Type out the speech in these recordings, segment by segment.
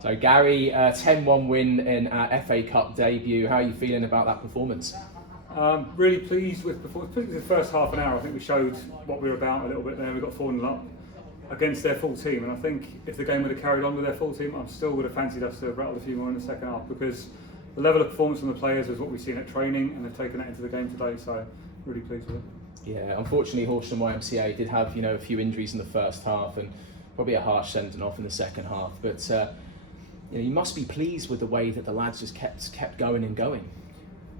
So Gary, 10-1 win in our FA Cup debut. How are you feeling about that performance? Really pleased with the performance. Particularly the first half an hour, I think we showed what we were about a little bit there. We got 4-0 up against their full team, and I think if the game would have carried on with their full team, I still would have fancied us to have rattled a few more in the second half, because the level of performance from the players is what we've seen at training, and they've taken that into the game today, so really pleased with it. Yeah, unfortunately Horsham YMCA did have a few injuries in the first half and probably a harsh sending off in the second half, but you must be pleased with the way that the lads just kept going and going.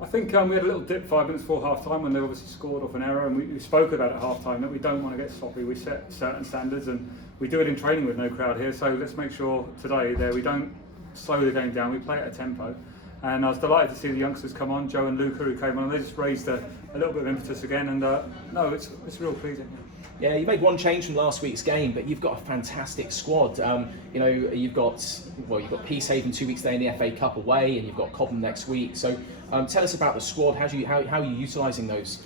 I think we had a little dip 5 minutes before half time when they obviously scored off an error, and we spoke about at half time that we don't want to get sloppy. We set certain standards, and we do it in training with no crowd here, so let's make sure today we don't slow the game down, we play at a tempo. And I was delighted to see the youngsters come on, Joe and Luca, who came on, and they just raised a little bit of impetus again, and no, it's real pleasing. Yeah, you made one change from last week's game, but you've got a fantastic squad. You've got Peacehaven 2 weeks today in the FA Cup away, and you've got Cobham next week. So tell us about the squad. How are you utilising those?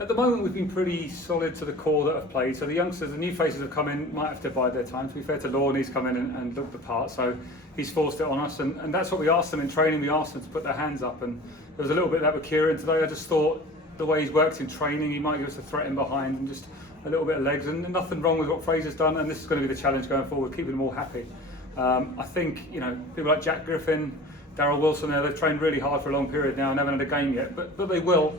At the moment, we've been pretty solid to the core that have played. So the youngsters, the new faces have come in, might have to bide their time. To be fair to Lorne, he's come in and looked the part, so he's forced it on us, and that's what we asked them in training. We asked them to put their hands up, and there was a little bit of that with Kieran today. I just thought the way he's worked in training, he might give us a threat in behind and just a little bit of legs, and nothing wrong with what Fraser's done, and this is going to be the challenge going forward, keeping them all happy. I think people like Jack Griffin, Darryl Wilson, they've trained really hard for a long period now and haven't had a game yet, but they will.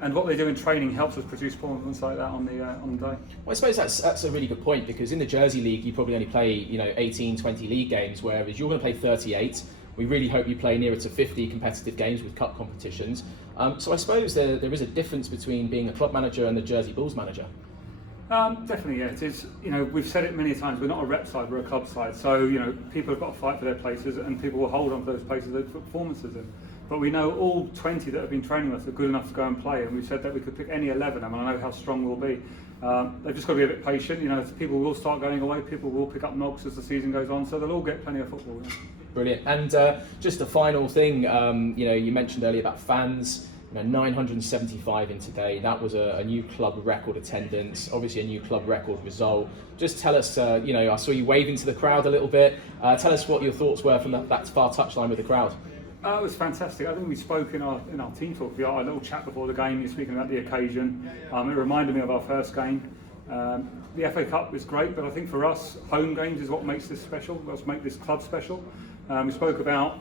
And what they do in training helps us produce performance like that on the day. Well, I suppose that's a really good point, because in the Jersey League you probably only play 18, 20 league games, whereas you're going to play 38. We really hope you play nearer to 50 competitive games with cup competitions. So I suppose there is a difference between being a club manager and the Jersey Bulls manager. Definitely, yeah. It is. We've said it many times. We're not a rep side; we're a club side. So people have got to fight for their places, and people will hold on to those places they put performances in. But we know all 20 that have been training with us are good enough to go and play, and we've said that we could pick any 11. I mean, I know how strong we'll be. They've just got to be a bit patient. People will start going away. People will pick up knocks as the season goes on, so they'll all get plenty of football. Yeah. Brilliant. And just a final thing. You mentioned earlier about fans. 975 in today. That was a new club record attendance, obviously a new club record result. Just tell us, I saw you waving to the crowd a little bit. Tell us what your thoughts were from that far touchline with the crowd. It was fantastic. I think we spoke in our team talk, our little chat before the game, speaking about the occasion. It reminded me of our first game. The FA Cup is great, but I think for us, home games is what makes this special, what makes this club special. We spoke about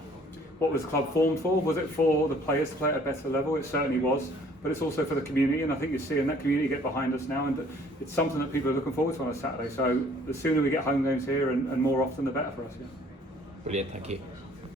what was the club formed for. Was it for the players to play at a better level? It certainly was, but it's also for the community, and I think you're seeing that community get behind us now, and it's something that people are looking forward to on a Saturday. So the sooner we get home games here and more often, the better for us. Yeah. Brilliant, thank you.